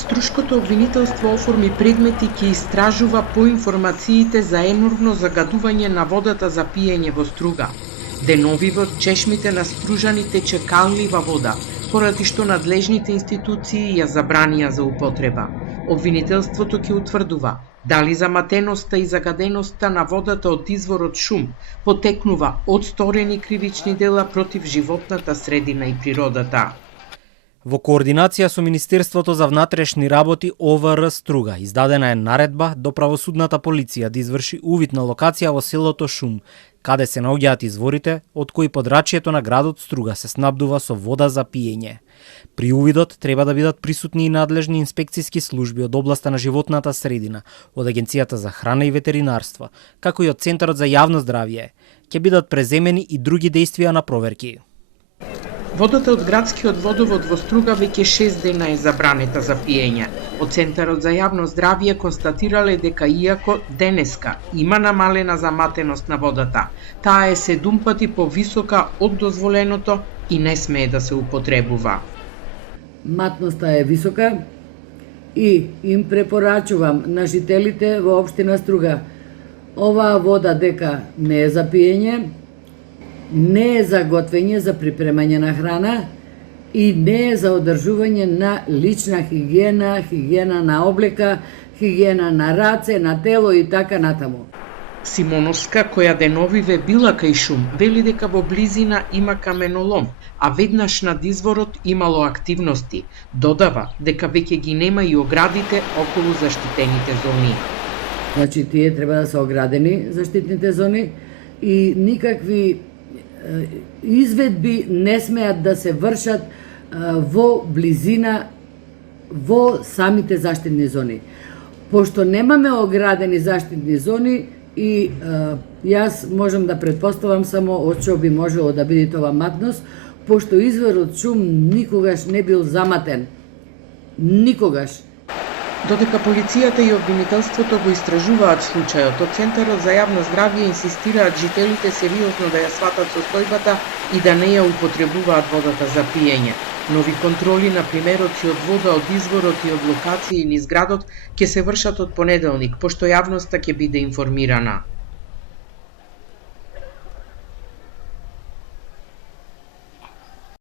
Струшкото обвинителство оформи предмети ќе истражува по информациите за енормно загадување на водата за пиење во Струга. Деновиве од чешмите на Стружани тече калнива вода, поради што надлежните институции ја забранија за употреба. Обвинителството ќе утврдува дали заматеноста и загаденоста на водата од изворот шум потекнува од сторени кривични дела против животната средина и природата. Во координација со Министерството за внатрешни работи ОВР Струга издадена е наредба до правосудната полиција да изврши увид на локација во селото Шум, каде се наоѓаат изворите од кои подрачјето на градот Струга се снабдува со вода за пиење. При увидот треба да бидат присутни и надлежни инспекциски служби од областа на животната средина, од Агенцијата за храна и ветеринарство, како и од Центарот за јавно здравје. Ќе бидат преземени и други действија на проверки. Водата од градскиот водовод во Струга веќе 6 дена е забранета за пиење. Од Центарот за јавно здравје констатирале дека иако денеска има намалена заматеност на водата, таа е 7 пати повисока од дозволеното и не смее да се употребува. Матноста е висока и им препорачувам на жителите во општина Струга оваа вода дека не е за пиење, не е за готвење, за припремање на храна и не е за одржување на лична хигиена, хигиена на облека, хигиена на раце, на тело и така натаму. Симоновска, која деновиве била кај Шум, вели дека во близина има каменолом, а веднаш над изворот имало активности. Додава дека веќе ги нема и оградите околу заштитените зони. Значи, тие треба да се оградени заштитните зони и никакви изведби не смеат да се вршат во близина во самите заштитни зони. Пошто немаме оградени заштитни зони и јас можам да претпоставам само од што би можело да биде тоа матност, пошто изворот Шум никогаш не бил заматен. Никогаш. Додека полицијата и обвинителството го истражуваат случајот, од Центарот за јавно здравје инсистираат жителите сериозно да ја сватат состојбата и да не ја употребуваат водата за пиење. Нови контроли на примероци од вода од изворот и од локации низ градот ќе се вршат од понеделник, пошто јавноста ќе биде информирана.